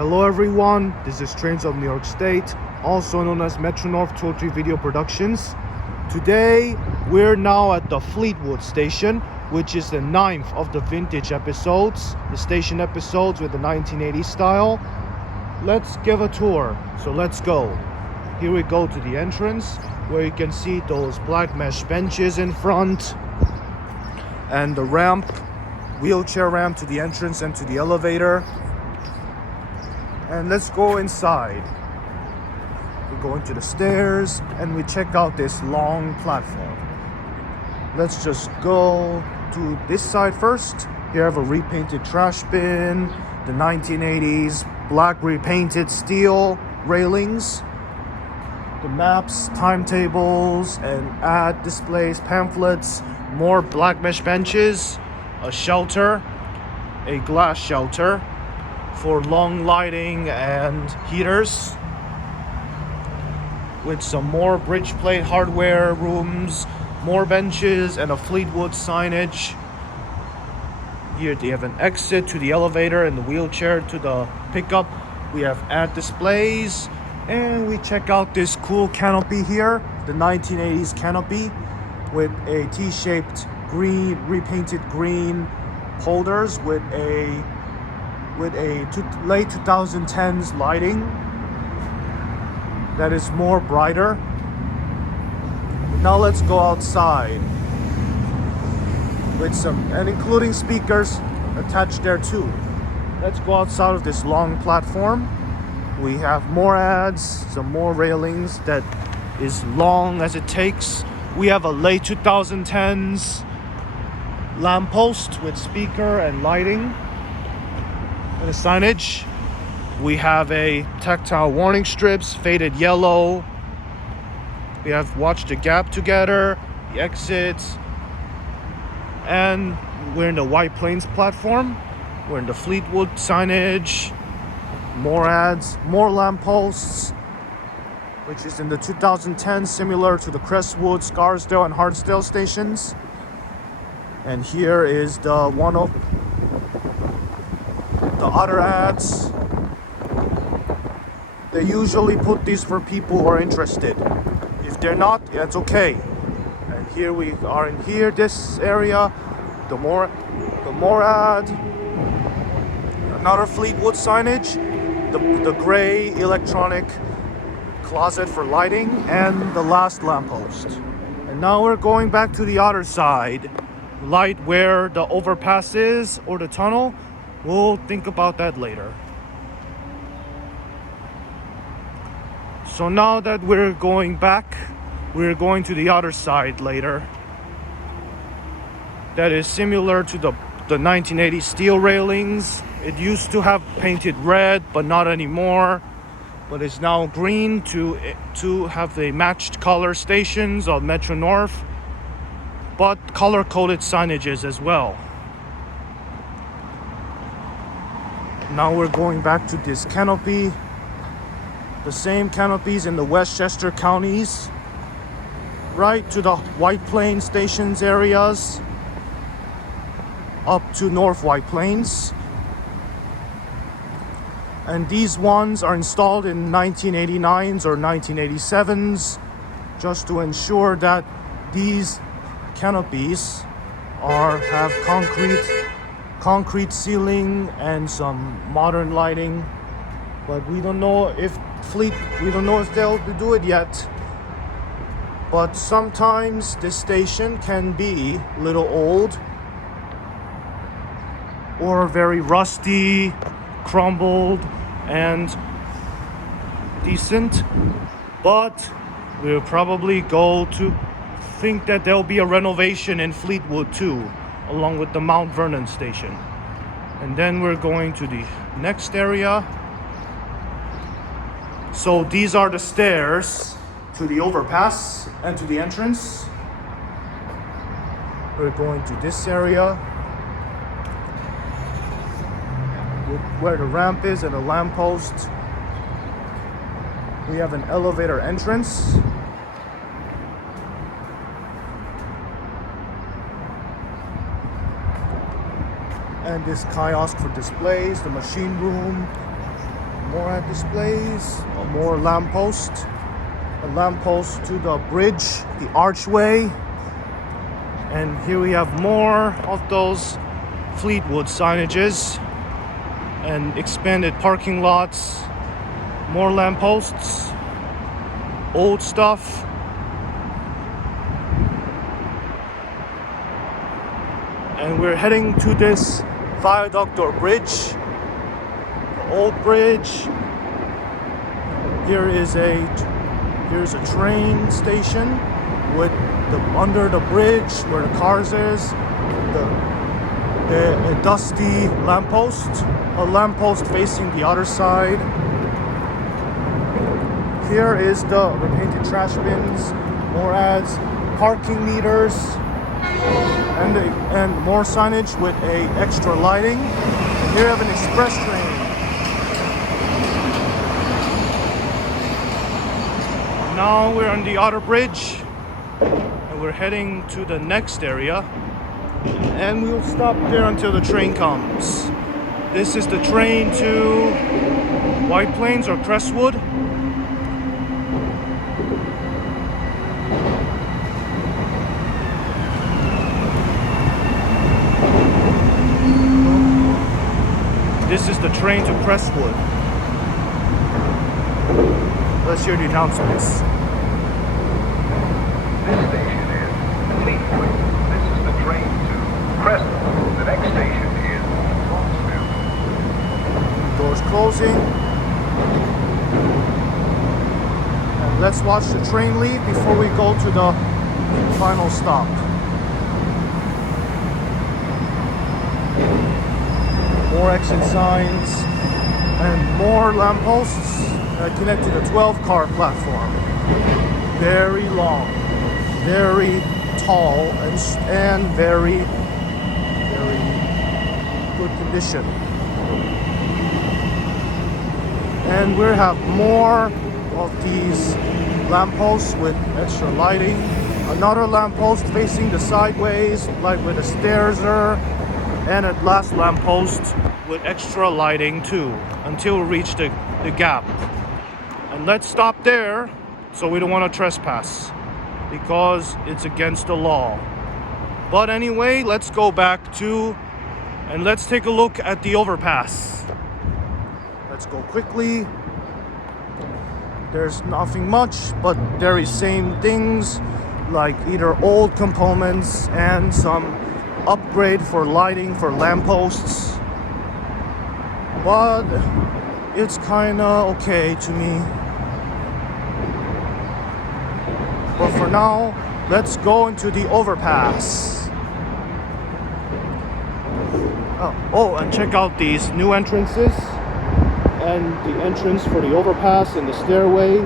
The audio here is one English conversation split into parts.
Hello everyone, this is Trains of New York State, also known as Metro North Totally Video Productions. Today, we're now at the Fleetwood station, which is the 9th of the vintage episodes, the station episodes with the 1980s style. Let's give a tour, so let's go. Here we go to the entrance, where you can see those black mesh benches in front, and the ramp, wheelchair ramp to the entrance and to the elevator. And let's go inside. We go into the stairs and we check out this long platform. Let's just go to this side first. Here I have a repainted trash bin, the 1980s black repainted steel railings, the maps, timetables, and ad displays, pamphlets, more black mesh benches, a shelter, a glass shelter for long lighting and heaters, with some more bridge plate hardware rooms, more benches, and a Fleetwood signage. Here they have an exit to the elevator and the wheelchair to the pickup. We have ad displays, and we check out this cool canopy here, the 1980s canopy with a T-shaped green, repainted green holders with a late 2010s lighting that is more brighter. Now let's go outside with some, and including speakers attached there too. Let's go outside of this long platform. We have more ads, some more railings that is long as it takes. We have a late 2010s lamppost with speaker and lighting and a signage. We have a tactile warning strips, faded yellow. We have Watch the Gap Together, the exits, and we're in the White Plains platform. We're in the Fleetwood signage, more ads, more lampposts, which is in the 2010, similar to the Crestwood, Scarsdale, and Hartsdale stations. And here is the one of the other ads. They usually put these for people who are interested. If they're not, that's okay. And here we are in here, this area, the more ad, another Fleetwood signage, the gray electronic closet for lighting, and the last lamppost. And now we're going back to the other side, light where the overpass is or the tunnel. We'll think about that later. So now that we're going back, we're going to the other side later. That is similar to the 1980 steel railings. It used to have painted red, but not anymore. But it's now green to have the matched color stations of Metro North, but color-coded signages as well. Now we're going back to this canopy. The same canopies in the Westchester counties, right to the White Plains stations areas, up to North White Plains. And these ones are installed in 1989s or 1987s, just to ensure that these canopies have concrete ceiling and some modern lighting. But we don't know if they'll do it yet. But sometimes this station can be a little old or very rusty, crumbled, and decent. But we'll probably go to think that there'll be a renovation in Fleetwood too, along with the Mount Vernon station. And then we're going to the next area. So these are the stairs to the overpass and to the entrance. We're going to this area where the ramp is and the lamppost. We have an elevator entrance. And this kiosk for displays, the machine room, More ad displays, more lamppost, a lamppost to the bridge, the archway. And here we have more of those Fleetwood signages and expanded parking lots, more lampposts, old stuff. And we're heading to this viaduct or bridge, the old bridge. Here's a train station with under the bridge where the cars is, a dusty lamppost, a lamppost facing the other side. Here is the repainted trash bins, more ads, parking meters, and more signage with a extra lighting. And here we have an express train. Now we're on the outer bridge and we're heading to the next area, and we'll stop there until the train comes. This is the train to White Plains or Crestwood. This is the train to Crestwood. Let's hear the announcements. This station is Fleetwood. This is the train to Crestwood. The next station is Lawrenceville. Doors closing. And let's watch the train leave before we go to the final stop. More exit signs and more lampposts connect to the 12-car platform. Very long, very tall, and very good condition. And we have more of these lampposts with extra lighting. Another lamppost facing the sideways, like where the stairs are, and a last lamppost with extra lighting too, until we reach the gap. And let's stop there, so we don't want to trespass, because it's against the law. But anyway, let's go back to, and let's take a look at the overpass. Let's go quickly. There's nothing much, but there is same things, like either old components and some upgrade for lighting for lampposts. But it's kinda okay to me. But for now, let's go into the overpass. Oh, and check out these new entrances and the entrance for the overpass and the stairway.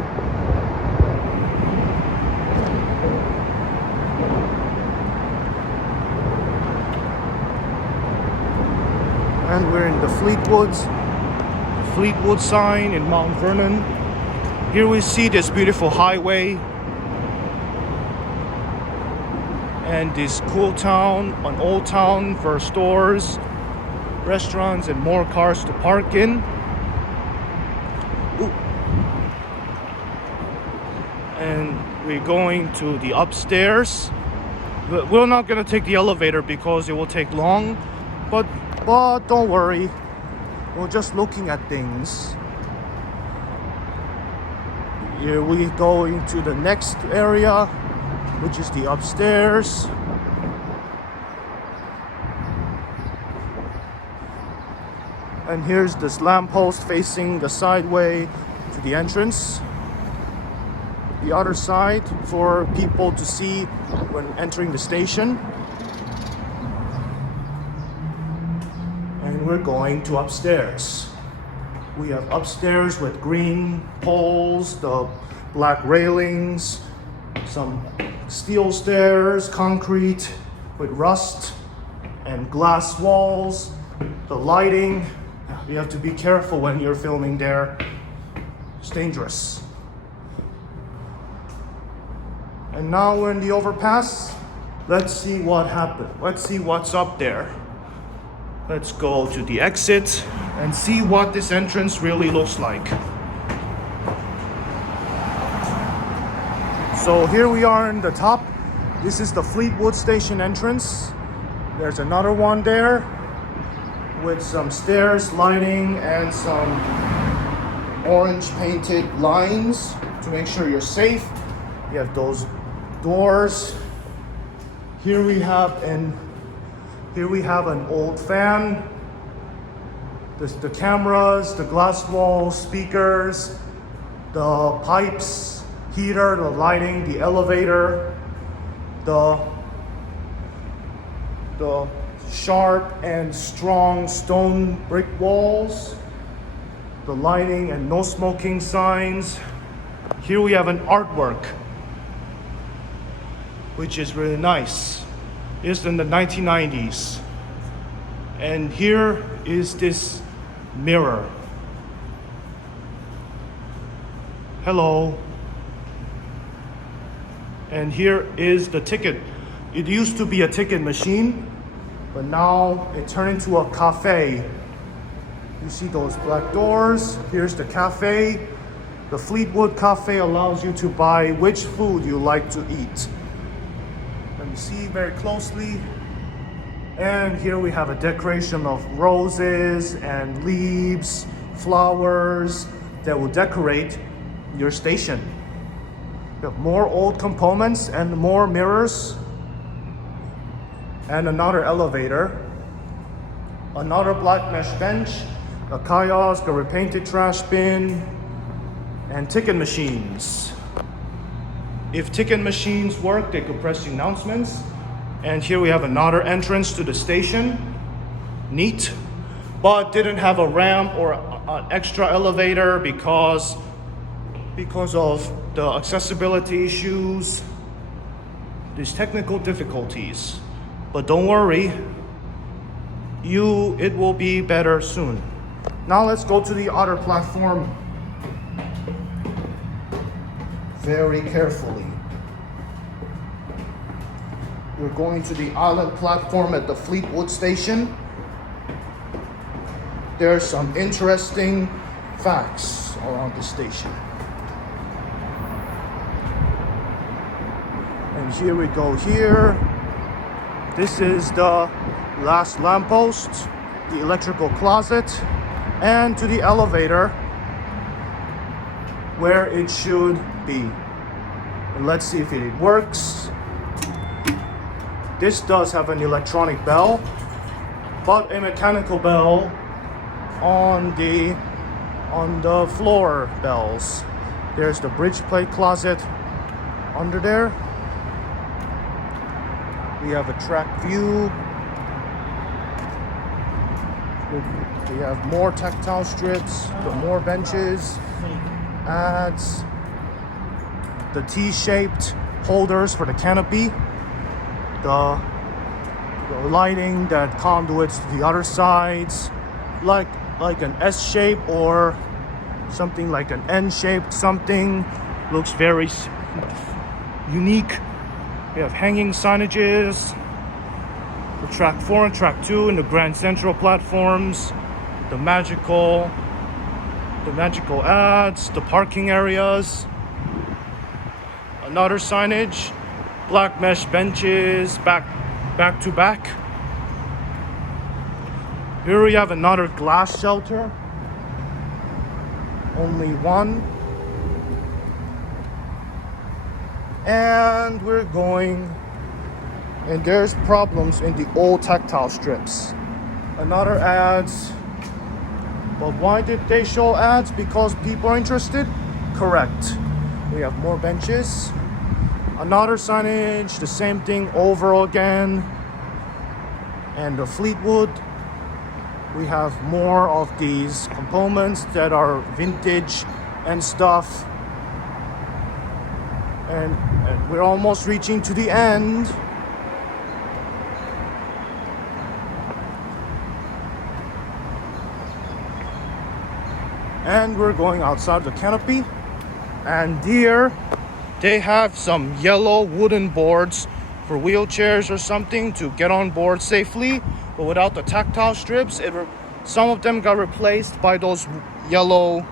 And we're in the Fleetwood sign in Mount Vernon. Here we see this beautiful highway and this cool town, an old town for stores, restaurants, and more cars to park in. Ooh. And we're going to the upstairs. But we're not gonna take the elevator because it will take long, but don't worry, we're just looking at things. Here we go into the next area, which is the upstairs. And here's this lamppost facing the sideway to the entrance. The other side for people to see when entering the station. And we're going to upstairs. We have upstairs with green poles, the black railings, some steel stairs, concrete with rust, and glass walls. The lighting, you have to be careful when you're filming there. It's dangerous. And now we're in the overpass. Let's see what happened. Let's see what's up there. Let's go to the exit. and see what this entrance really looks like. So here we are in the top. This is the Fleetwood station entrance. There's another one there with some stairs, lighting, and some orange painted lines to make sure you're safe. You have those doors. Here we have an old fan. The cameras, the glass walls, speakers, the pipes, heater, the lighting, the elevator, the sharp and strong stone brick walls, the lighting and no smoking signs. Here we have an artwork, which is really nice. It's in the 1990s. And here is this mirror. Hello. And here is the ticket. It used to be a ticket machine, but now it turned into a cafe. You see those black doors? Here's the cafe. The Fleetwood Cafe allows you to buy which food you like to eat. Let me see very closely. And here we have a decoration of roses and leaves, flowers that will decorate your station. You have more old components and more mirrors. And another elevator. Another black mesh bench, a kiosk, a repainted trash bin, and ticket machines. If ticket machines work, they could press the announcements. And here we have another entrance to the station. Neat. But didn't have a ramp or an extra elevator because of the accessibility issues, these technical difficulties. But don't worry, it will be better soon. Now let's go to the other platform very carefully. We're going to the island platform at the Fleetwood station. There's some interesting facts around the station. And here we go here. This is the last lamppost, the electrical closet, and to the elevator where it should be. And let's see if it works. This does have an electronic bell, but a mechanical bell on the floor bells. There's the bridge plate closet under there. We have a track view. We have more tactile strips, more benches, ads, the T-shaped holders for the canopy, the lighting that conduits to the other sides, like an S shape or something like an N-shaped something. Looks very unique. We have hanging signages for track 4 and track 2 in the Grand Central platforms, the magical ads, the parking areas, another signage, black mesh benches back to back. Here we have another glass shelter, only one. And we're going, and there's problems in the old tactile strips. Another ads. But why did they show ads? Because people are interested? Correct. We have more benches. Another signage, the same thing over again. And the Fleetwood, we have more of these components that are vintage and stuff. And we're almost reaching to the end. And we're going outside the canopy. And here they have some yellow wooden boards for wheelchairs or something to get on board safely. But without the tactile strips, it Some of them got replaced by those yellow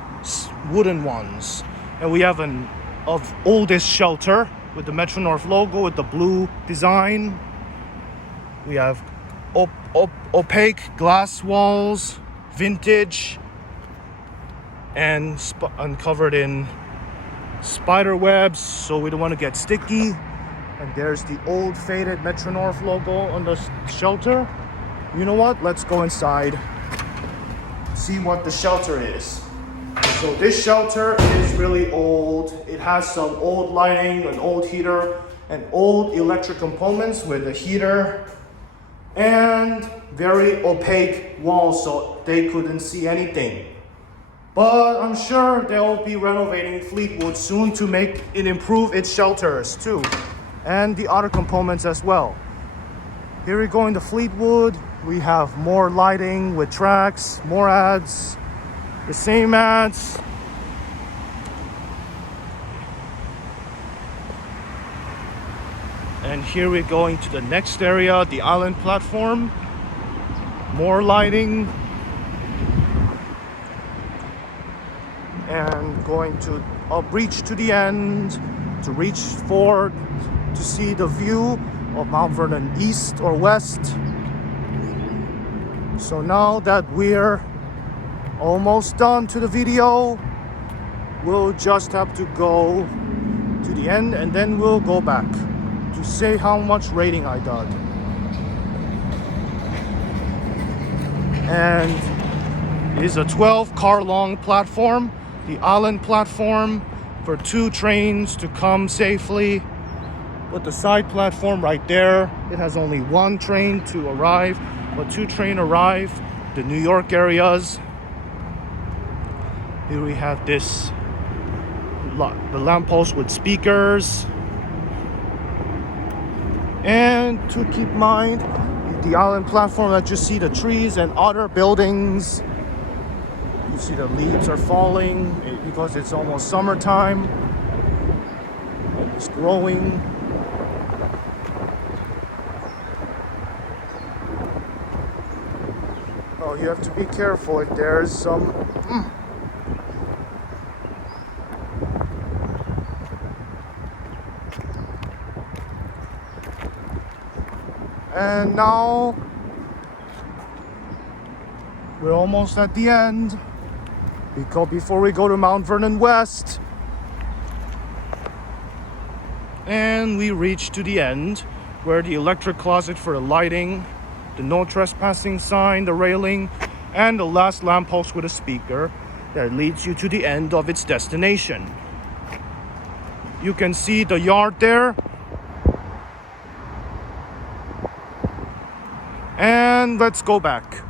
wooden ones. And we have an of oldest shelter with the Metro North logo with the blue design. We have opaque glass walls, vintage, and covered in spider webs, so we don't want to get sticky. And there's the old faded Metro North logo on the shelter. You know what? Let's go inside, see what the shelter is. So this shelter is really old. It has some old lighting, an old heater, and old electric components with a heater, and very opaque walls, so they couldn't see anything. But I'm sure they'll be renovating Fleetwood soon to make it improve its shelters too, and the other components as well. Here we go into Fleetwood. We have more lighting with tracks, more ads, the same ads. And here we're going to the next area, the island platform. More lighting. And going to reach to the end, to reach forward to see the view of Mount Vernon east or west. So now that we're almost done to the video, we'll just have to go to the end and then we'll go back to say how much rating I got. And it is a 12-car long platform, the island platform for 2 trains to come safely. With the side platform right there, it has only 1 train to arrive, but 2 trains arrive the New York areas. Here we have the lamppost with speakers. And to keep in mind, the island platform that you see the trees and other buildings. You see the leaves are falling because it's almost summertime. It's growing. Oh, you have to be careful if there's some... And now we're almost at the end, because before we go to Mount Vernon West, and we reach to the end where the electric closet for the lighting, the no trespassing sign, the railing, and the last lamppost with a speaker that leads you to the end of its destination. You can see the yard there. And let's go back.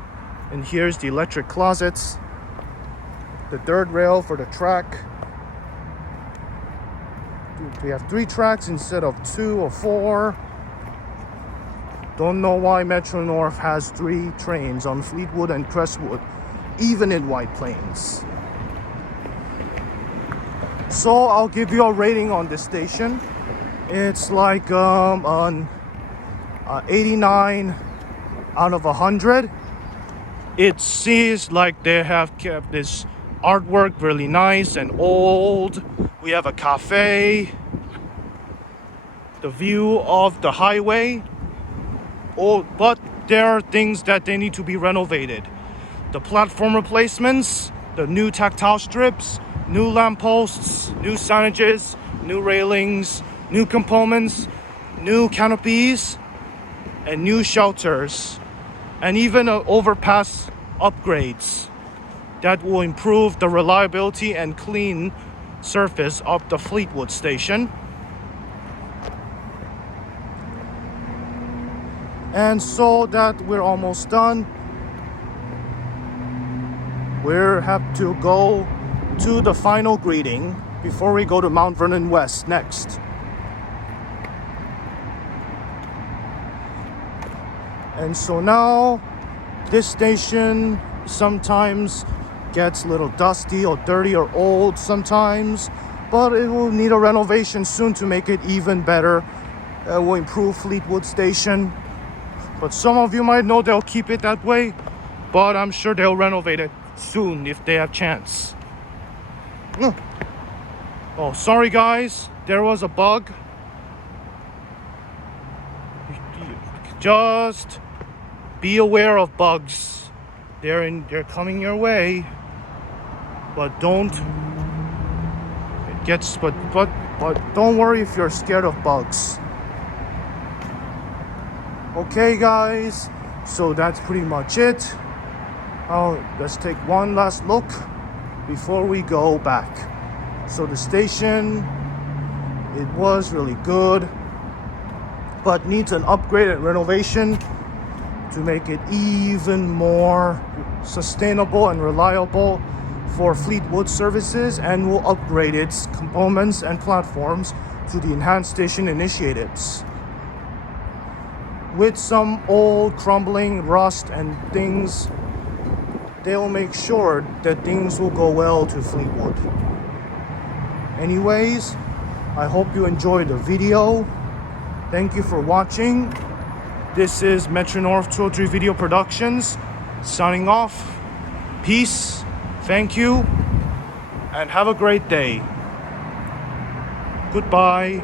And here's the electric closets, the third rail for the track. We have 3 tracks instead of 2 or 4. Don't know why Metro North has 3 trains on Fleetwood and Crestwood, even in White Plains. So I'll give you a rating on this station. It's like an 89 out of 100. It seems like they have kept this artwork really nice and old. We have a cafe, the view of the highway. Oh, but there are things that they need to be renovated. The platform replacements, the new tactile strips, new lampposts, new signages, new railings, new components, new canopies, and new shelters, and even overpass upgrades that will improve the reliability and clean surface of the Fleetwood station. And so that we're almost done, we have to go to the final greeting before we go to Mount Vernon West next. And so now this station sometimes gets a little dusty or dirty or old sometimes, but it will need a renovation soon to make it even better. It will improve Fleetwood station. But some of you might know they'll keep it that way. but I'm sure they'll renovate it soon if they have chance. Oh, sorry guys, there was a bug. Just be aware of bugs. They're coming your way, but don't don't worry if you're scared of bugs. Okay guys, so that's pretty much it. Let's take one last look before we go back. So the station, it was really good, but needs an upgrade and renovation to make it even more sustainable and reliable for Fleetwood services, and will upgrade its components and platforms to the enhanced station initiatives. With some old crumbling rust and things, they'll make sure that things will go well to Fleetwood. Anyways, I hope you enjoyed the video. Thank you for watching. This is Metro North 203 Video Productions signing off. Peace, thank you, and have a great day. Goodbye.